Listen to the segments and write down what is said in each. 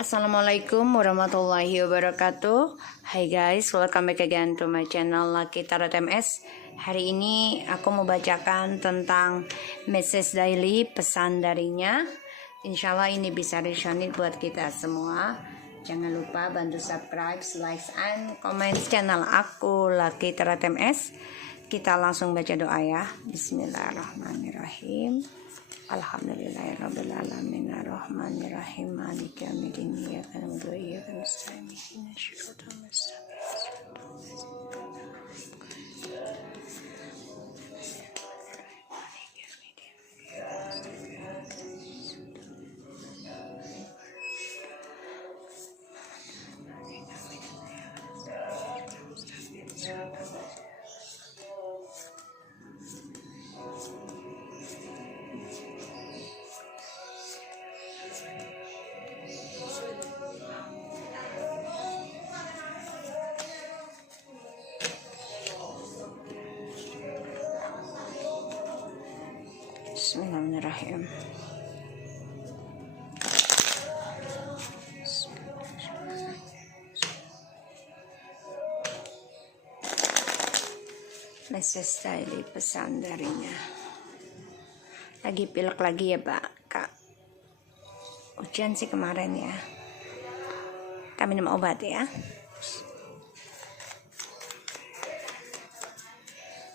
Assalamualaikum warahmatullahi wabarakatuh. Hai guys, welcome back again to my channel Lucky Tarot MS. Hari ini aku mau bacakan tentang message daily, pesan darinya. Insya Allah ini bisa resonate buat kita semua. Jangan lupa bantu subscribe, like, and comment channel aku Lucky Tarot MS. Kita langsung baca doa ya. Bismillahirrahmanirrahim. Alhamdulillahirabbil alamin arrahmanirrahim maliki yaumiddin iyyaka na'budu wa iyyaka nasta'in ihdinas siratal mustaqim. Bismillahirrahmanirrahim. Message daily, pesan darinya. Lagi pilek lagi ya Pak Kak. Ujian sih kemarin ya. Kita minum obat ya.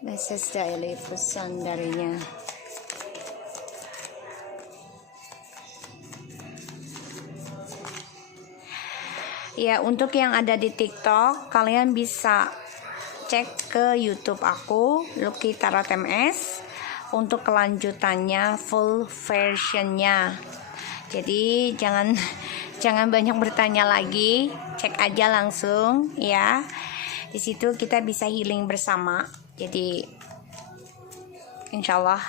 Message daily, pesan darinya. Ya, untuk yang ada di TikTok, kalian bisa cek ke YouTube aku, Lucky Tarot MS, untuk kelanjutannya full versionnya. Jadi jangan banyak bertanya lagi, cek aja langsung ya. Di situ kita bisa healing bersama. Jadi insya Allah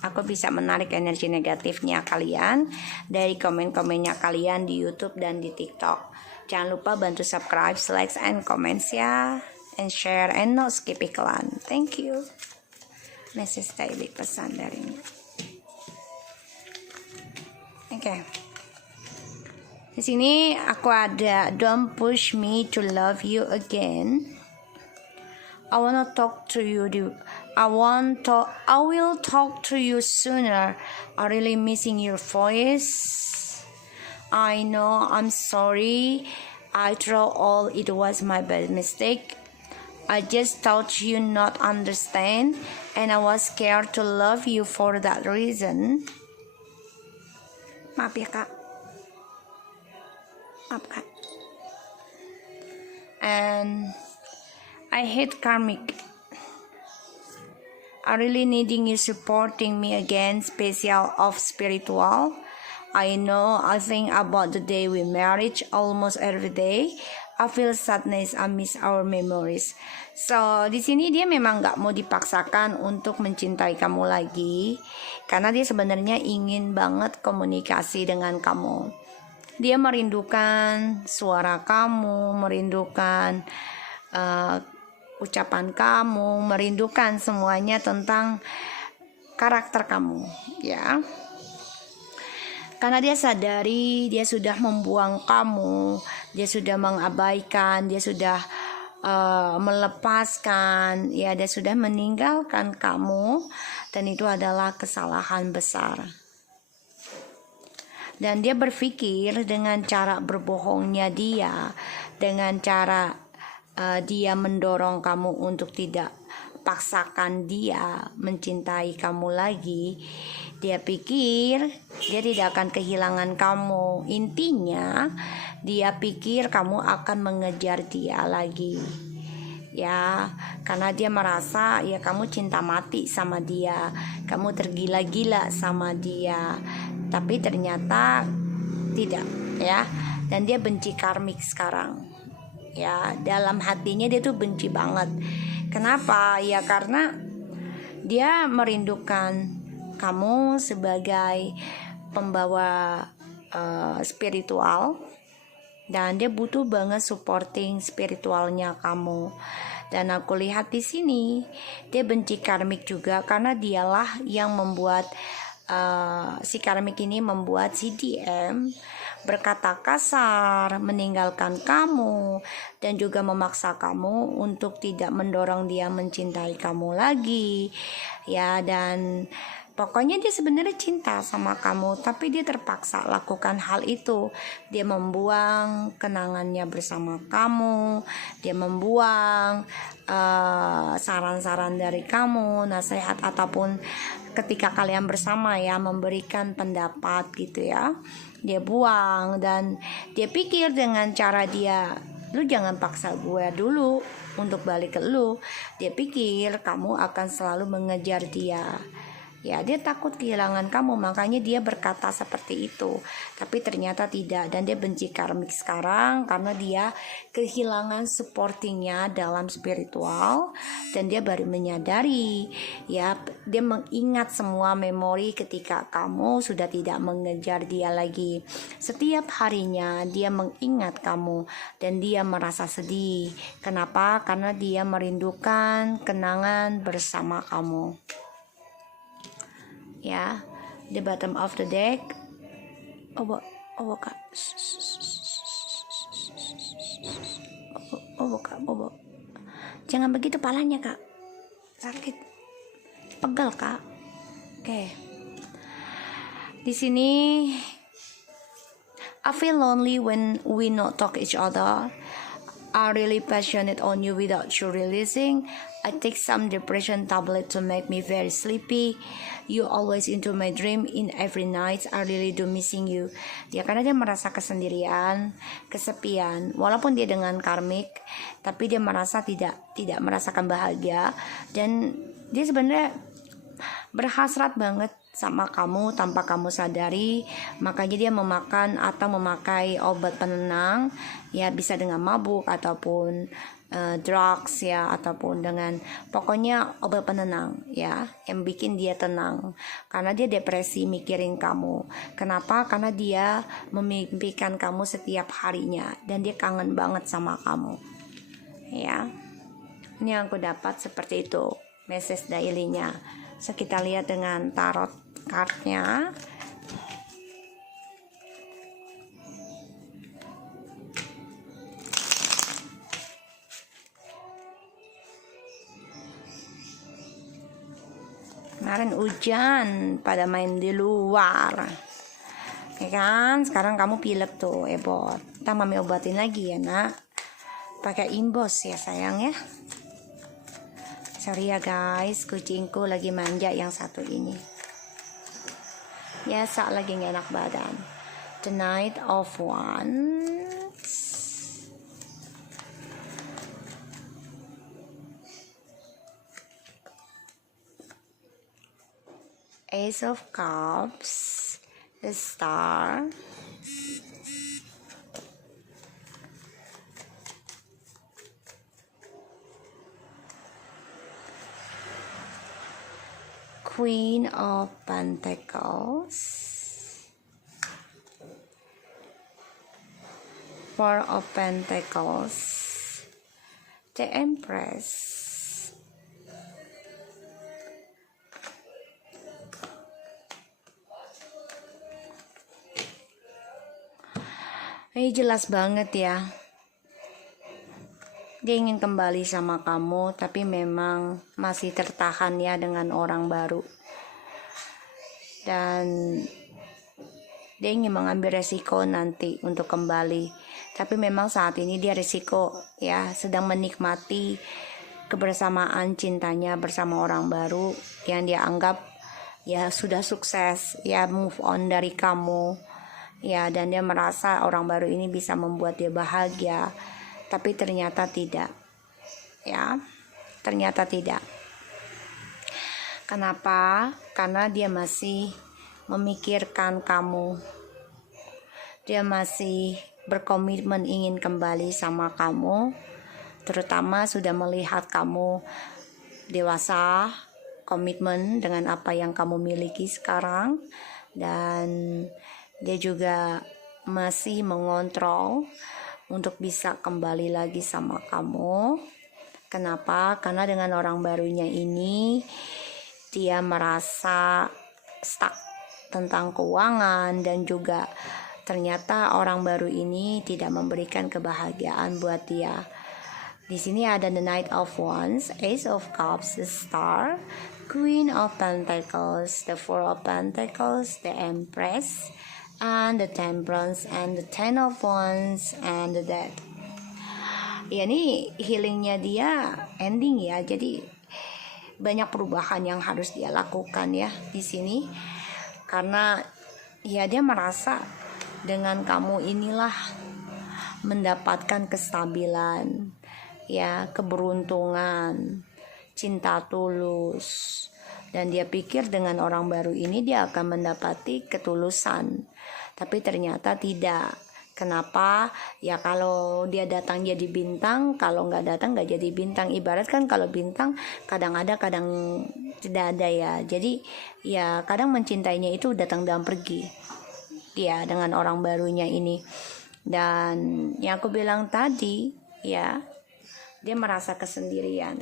aku bisa menarik energi negatifnya kalian dari komen-komennya kalian di YouTube dan di TikTok. Jangan lupa bantu subscribe, like, and comments ya, and share, and no skip iklan. Thank you. Message daily, pesan darinya. Oke. Di sini aku ada, don't push me to love you again. I wanna talk to you. I will talk to you sooner. I really missing your voice. I know, I'm sorry. After all, it was my bad mistake. I just thought you not understand, and I was scared to love you for that reason. Maaf ya Kak. Maaf Kak. And I hate karmic. I really needing you supporting me again, special of spiritual. I know, I think about the day we married almost every day. I feel sadness, I miss our memories. So, di sini dia memang nggak mau dipaksakan untuk mencintai kamu lagi, karena dia sebenarnya ingin banget komunikasi dengan kamu. Dia merindukan suara kamu, merindukan ucapan kamu, merindukan semuanya tentang karakter kamu, ya. Karena dia sadari dia sudah membuang kamu, dia sudah mengabaikan, dia sudah melepaskan, ya dia sudah meninggalkan kamu, dan itu adalah kesalahan besar. Dan dia berpikir dengan cara berbohongnya dia, dengan cara dia mendorong kamu untuk tidak paksakan dia mencintai kamu lagi. Dia pikir dia tidak akan kehilangan kamu. Intinya dia pikir kamu akan mengejar dia lagi, ya, karena dia merasa ya kamu cinta mati sama dia, kamu tergila-gila sama dia, tapi ternyata tidak, ya. Dan dia benci karmik sekarang, ya, dalam hatinya dia tuh benci banget. Kenapa? Ya karena dia merindukan kamu sebagai pembawa spiritual, dan dia butuh banget supporting spiritualnya kamu. Dan aku lihat di sini dia benci karmik juga karena dialah yang membuat si karmik ini membuat si DM berkata kasar, meninggalkan kamu, dan juga memaksa kamu untuk tidak mendorong dia mencintai kamu lagi. Ya, dan pokoknya dia sebenarnya cinta sama kamu, tapi dia terpaksa lakukan hal itu. Dia membuang kenangannya bersama kamu, dia membuang saran-saran dari kamu, nasihat ataupun ketika kalian bersama ya memberikan pendapat gitu ya. Dia buang dan dia pikir dengan cara dia, lu jangan paksa gue dulu untuk balik ke lu. Dia pikir kamu akan selalu mengejar dia. Ya, dia takut kehilangan kamu, makanya dia berkata seperti itu. Tapi ternyata tidak, dan dia benci karmik sekarang karena dia kehilangan supportingnya dalam spiritual, dan dia baru menyadari, ya, dia mengingat semua memori ketika kamu sudah tidak mengejar dia lagi. Setiap harinya dia mengingat kamu dan dia merasa sedih. Kenapa? Karena dia merindukan kenangan bersama kamu. Ya, the bottom of the deck. Kak. Bobo. Jangan begitu palanya, Kak. Sakit. Pegal, Kak. Oke. Di sini I feel lonely when we not talk each other. I really passionate on you without you releasing. I take some depression tablet to make me very sleepy. You always into my dream in every night. I really do missing you. Dia karena dia merasa kesendirian, kesepian. Walaupun dia dengan karmik, tapi dia merasa tidak merasakan bahagia, dan dia sebenarnya berhasrat banget sama kamu tanpa kamu sadari. Makanya dia memakan atau memakai obat penenang, ya bisa dengan mabuk ataupun drugs ya, ataupun dengan pokoknya obat penenang ya yang bikin dia tenang, karena dia depresi mikirin kamu. Kenapa? Karena dia memimpikan kamu setiap harinya dan dia kangen banget sama kamu ya. Ini yang aku dapat seperti itu message daily-nya. So kita lihat dengan tarot card-nya. Kemarin hujan pada main di luar, ya kan? Sekarang kamu pilek tuh, ebot. Kita mami obatin lagi ya nak, pakai imbos ya sayang ya. Sorry ya guys, kucingku lagi manja yang satu ini. Biasa lagi gak enak badan. The Knight of Wands, Ace of Cups, the Star, Queen of Pentacles, Four of Pentacles, the Empress, ini jelas banget ya. Dia ingin kembali sama kamu, tapi memang masih tertahan ya dengan orang baru. Dan dia ingin mengambil resiko nanti untuk kembali. Tapi memang saat ini dia resiko ya, sedang menikmati kebersamaan cintanya bersama orang baru yang dia anggap ya sudah sukses ya, move on dari kamu. Ya, dan dia merasa orang baru ini bisa membuat dia bahagia, tapi ternyata tidak. Ya, ternyata tidak. Kenapa? Karena dia masih memikirkan kamu. Dia masih berkomitmen ingin kembali sama kamu, terutama sudah melihat kamu dewasa, komitmen dengan apa yang kamu miliki sekarang, dan dia juga masih mengontrol untuk bisa kembali lagi sama kamu. Kenapa? Karena dengan orang barunya ini dia merasa stuck tentang keuangan dan juga ternyata orang baru ini tidak memberikan kebahagiaan buat dia. Di sini ada the Knight of Wands, Ace of Cups, the Star, Queen of Pentacles, the Four of Pentacles, the Empress, and the Temperance, and the Ten of Wands, and the Death. Ya, ini healingnya dia ending ya, jadi banyak perubahan yang harus dia lakukan ya di sini, karena ya dia merasa dengan kamu inilah mendapatkan kestabilan, ya, keberuntungan, cinta tulus, dan dia pikir dengan orang baru ini dia akan mendapati ketulusan, tapi ternyata tidak. Kenapa? Ya kalau dia datang jadi bintang, kalau nggak datang nggak jadi bintang. Ibarat kan kalau bintang kadang ada kadang tidak ada ya. Jadi ya kadang mencintainya itu datang dan pergi ya dengan orang barunya ini. Dan yang aku bilang tadi ya, dia merasa kesendirian.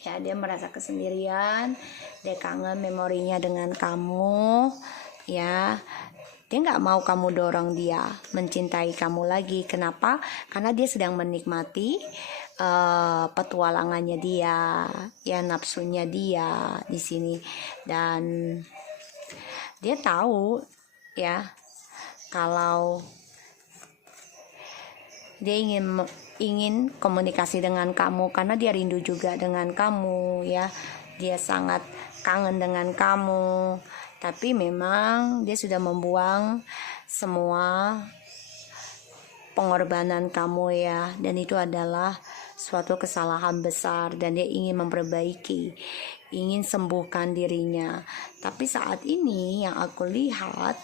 Ya, dia merasa kesendirian, dia kangen memorinya dengan kamu ya. Dia nggak mau kamu dorong dia mencintai kamu lagi. Kenapa? Karena dia sedang menikmati petualangannya dia, ya, nafsunya dia di sini. Dan dia tahu ya kalau dia ingin komunikasi dengan kamu karena dia rindu juga dengan kamu ya. Dia sangat kangen dengan kamu. Tapi memang dia sudah membuang semua pengorbanan kamu ya, dan itu adalah suatu kesalahan besar dan dia ingin memperbaiki, ingin sembuhkan dirinya. Tapi saat ini yang aku lihat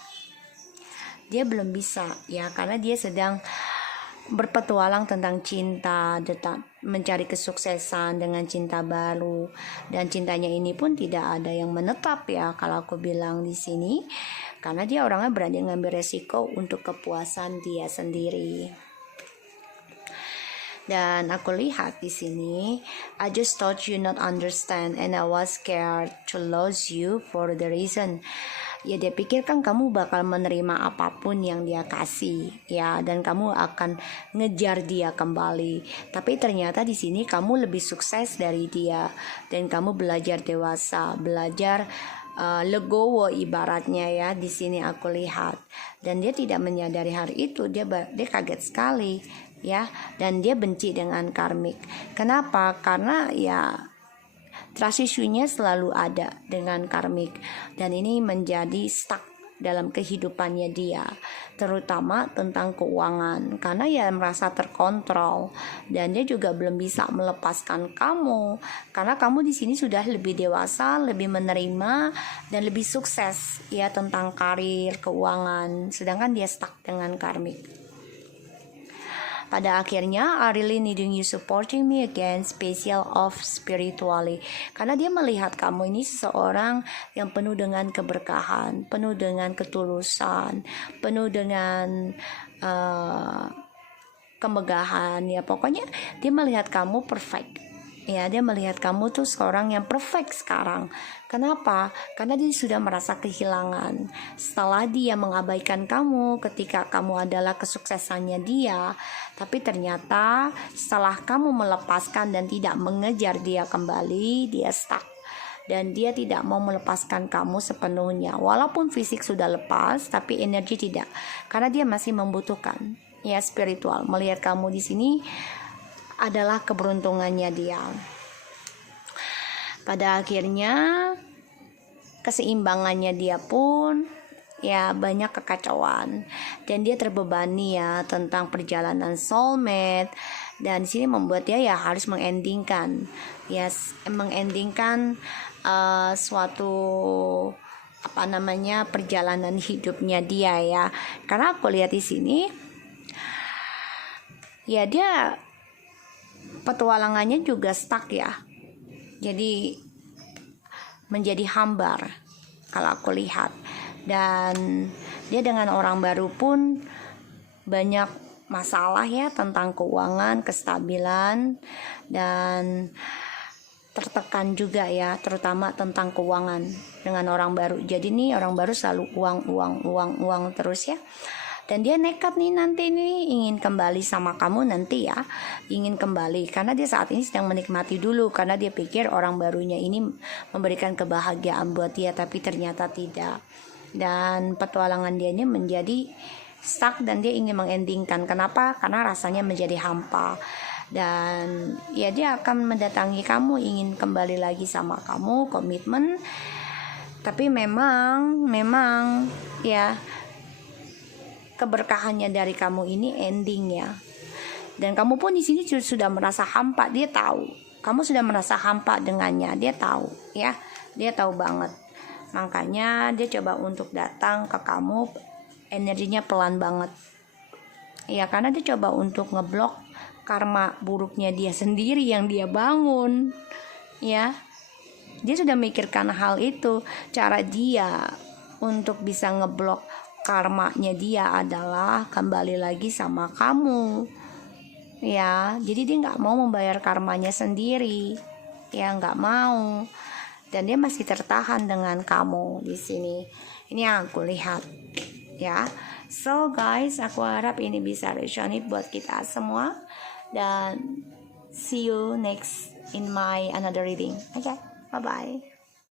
dia belum bisa ya, karena dia sedang berpetualang tentang cinta, mencari kesuksesan dengan cinta baru, dan cintanya ini pun tidak ada yang menetap ya kalau aku bilang di sini, karena dia orangnya berani ngambil resiko untuk kepuasan dia sendiri. Dan aku lihat di sini, I just thought you not understand and I was scared to lose you for the reason. Ya, dia pikirkan kamu bakal menerima apapun yang dia kasih ya, dan kamu akan ngejar dia kembali. Tapi ternyata di sini kamu lebih sukses dari dia, dan kamu belajar dewasa, belajar legowo ibaratnya ya. Di sini aku lihat, dan dia tidak menyadari hari itu. Dia kaget sekali ya, dan dia benci dengan karmik. Kenapa? Karena ya trust issue-nya selalu ada dengan karmik, dan ini menjadi stuck dalam kehidupannya dia, terutama tentang keuangan, karena ya merasa terkontrol, dan dia juga belum bisa melepaskan kamu karena kamu di sini sudah lebih dewasa, lebih menerima, dan lebih sukses ya tentang karir, keuangan, sedangkan dia stuck dengan karmik. Pada akhirnya, I really needing you supporting me again, special of spiritually. Karena dia melihat kamu ini seseorang yang penuh dengan keberkahan, penuh dengan ketulusan, penuh dengan kemegahan ya. Pokoknya dia melihat kamu perfect. Ya, dia melihat kamu tuh seorang yang perfect sekarang. Kenapa? Karena dia sudah merasa kehilangan. Setelah dia mengabaikan kamu ketika kamu adalah kesuksesannya dia, tapi ternyata setelah kamu melepaskan dan tidak mengejar dia kembali, dia stuck. Dan dia tidak mau melepaskan kamu sepenuhnya. Walaupun fisik sudah lepas, tapi energi tidak. Karena dia masih membutuhkan ya spiritual. Melihat kamu di sini adalah keberuntungannya dia. Pada akhirnya keseimbangannya dia pun ya banyak kekacauan, dan dia terbebani ya tentang perjalanan soulmate, dan di sini membuat dia ya harus mengendingkan suatu perjalanan hidupnya dia ya. Karena aku lihat di sini ya dia petualangannya juga stuck ya, jadi menjadi hambar kalau aku lihat. Dan dia dengan orang baru pun banyak masalah ya tentang keuangan, kestabilan, dan tertekan juga ya, terutama tentang keuangan dengan orang baru. Jadi nih orang baru selalu uang terus ya. Dan dia nekat nih nanti nih ingin kembali sama kamu nanti ya, ingin kembali karena dia saat ini sedang menikmati dulu, karena dia pikir orang barunya ini memberikan kebahagiaan buat dia, tapi ternyata tidak. Dan petualangan dia ini menjadi stuck dan dia ingin mengendingkan. Kenapa? Karena rasanya menjadi hampa. Dan ya dia akan mendatangi kamu, ingin kembali lagi sama kamu, komitmen. Tapi memang ya keberkahannya dari kamu ini ending ya. Dan kamu pun di sini sudah merasa hampa, dia tahu. Kamu sudah merasa hampa dengannya, dia tahu ya. Dia tahu banget. Makanya dia coba untuk datang ke kamu, energinya pelan banget. Ya karena dia coba untuk ngeblok karma buruknya dia sendiri yang dia bangun. Ya. Dia sudah mikirkan hal itu. Cara dia untuk bisa ngeblok karmanya dia adalah kembali lagi sama kamu ya. Jadi dia nggak mau membayar karmanya sendiri ya, nggak mau, dan dia masih tertahan dengan kamu di sini. Ini yang aku lihat ya. So guys, aku harap ini bisa resonate buat kita semua, dan see you next in my another reading. Okay, bye bye.